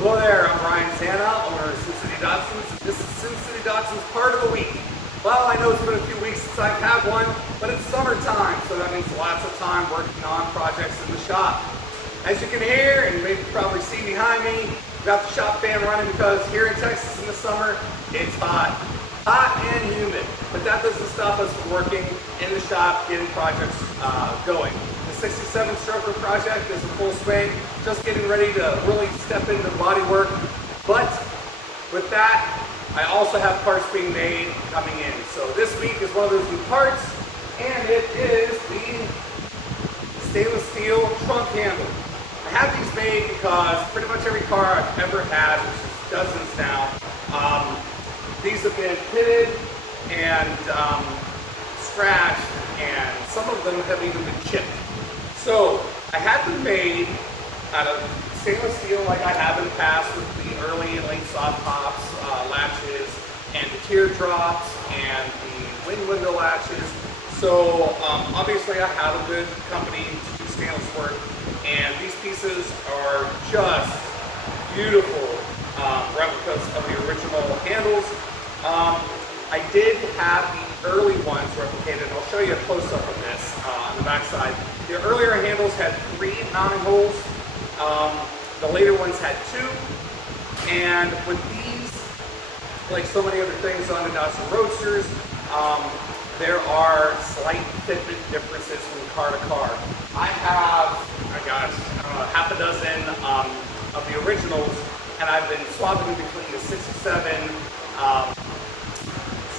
Hello there, I'm Brian Zana, owner of Sin City Datsuns. This is Sin City Datsuns part of the week. Well, I know it's been a few weeks since I've had one, but it's summertime, so that means lots of time working on projects in the shop. As you can hear, and you maybe probably see behind me, we've got the shop fan running because here in Texas in the summer, it's hot. Hot and humid, but that doesn't stop us from working in the shop, getting projects going. The 67 stroker project is in full swing, just getting ready to really step into body work. But with that, I also have parts being made coming in. So this week is one of those new parts, and it is the stainless steel trunk handle. I have these made because pretty much every car I've ever had, which is dozens now, these have been pitted and scratched, and some of them have even been chipped. So I had them made out of stainless steel like I have in the past with the early and late soft tops, latches, and the teardrops, and the wing window latches. So obviously I have a good company to do stainless work, and these pieces are just beautiful replicas of the original handles. I did have the early ones replicated. I'll show you a close-up of this on the back side. The earlier handles had 3 mounting holes. The later ones had 2. And with these, like so many other things on the Datsun Roadsters, there are slight fitment differences from car to car. I have, half a dozen of the originals, and I've been swapping between the 67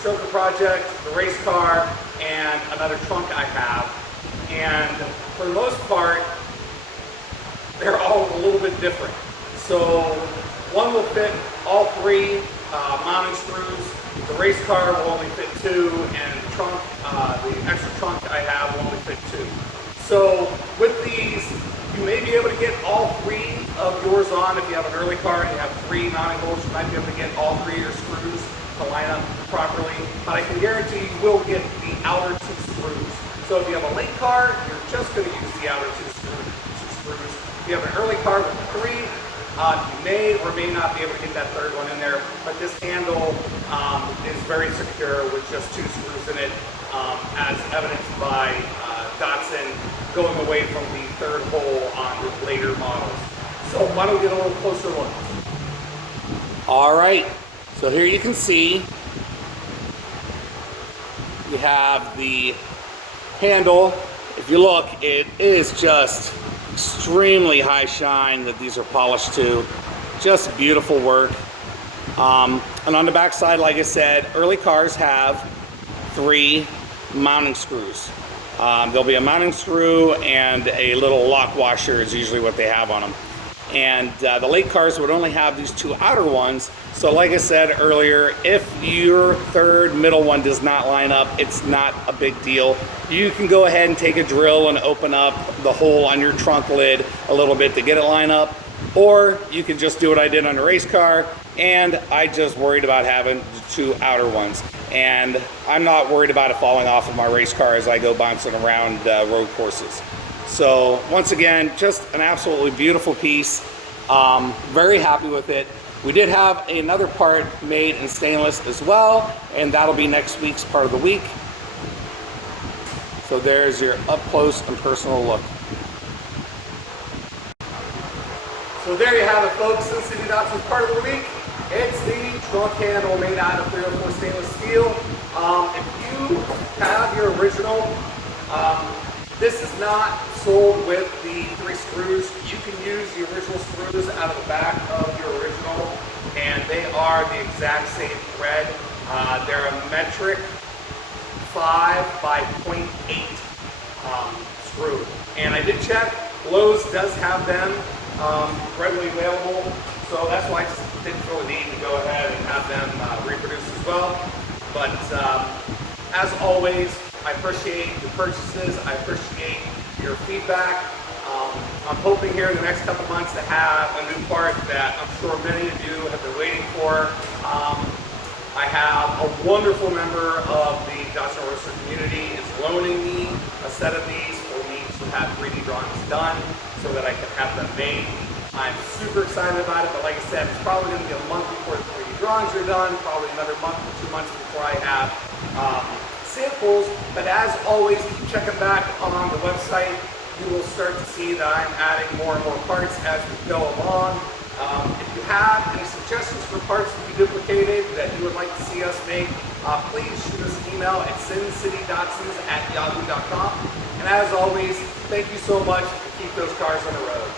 stroker project, the race car, and another trunk I have. And for the most part, they're all a little bit different. So one will fit all 3 mounting screws. The race car will only fit 2, and the trunk, the extra trunk I have will only fit 2. So with these, you may be able to get all 3 of yours on. If you have an early car and you have 3 mounting holes, you might be able to get all 3 of your screws to line up properly. But I can guarantee you will get the outer 2 screws. So if you have a late car, you're just going to use the outer 2 screws. If you have an early car with 3, you may or may not be able to get that 3rd one in there. But this handle is very secure with just 2 screws in it, as evidenced by Datsun going away from the 3rd hole on the later models. So why don't we get a little closer look? All right, so here you can see we have the handle. If you look, it is just extremely high shine that these are polished to. Just beautiful work. And on the back side, like I said, early cars have 3 mounting screws. There'll be a mounting screw and a little lock washer is usually what they have on them. And the late cars would only have these 2 outer ones. So like I said earlier, if your 3rd middle one does not line up, it's not a big deal. You can go ahead and take a drill and open up the hole on your trunk lid a little bit to get it lined up. Or you can just do what I did on the race car, and I just worried about having the 2 outer ones. And I'm not worried about it falling off of my race car as I go bouncing around road courses. So once again, just an absolutely beautiful piece. Very happy with it. We did have another part made in stainless as well, and that'll be next week's part of the week. So there's your up close and personal look. So there you have it, folks. Sin City Datsun's part of the week. It's the trunk handle made out of 304 stainless steel. If you have your original, this is not sold with the 3 screws. You can use the original screws out of the back of your original, and they are the exact same thread. They're a metric 5 by 0.8 screw. And I did check, Lowe's does have them readily available, so that's why I just didn't feel the need to go ahead and have them reproduce as well. But as always, I appreciate the purchases. I appreciate your feedback. I'm hoping here in the next couple months to have a new part that I'm sure many of you have been waiting for. I have a wonderful member of the Datsun Roadtser community is loaning me a set of these for me to have 3D drawings done so that I can have them made. I'm super excited about it, but like I said, it's probably going to be a month before the 3D drawings are done, probably another month or 2 months before I have samples. But as always, keep checking back on the website. You will start to see that I'm adding more and more parts as we go along. If you have any suggestions for parts to be duplicated that you would like to see us make, please shoot us an email at sincitydatsuns@yahoo.com. And as always, thank you so much, and keep those cars on the road.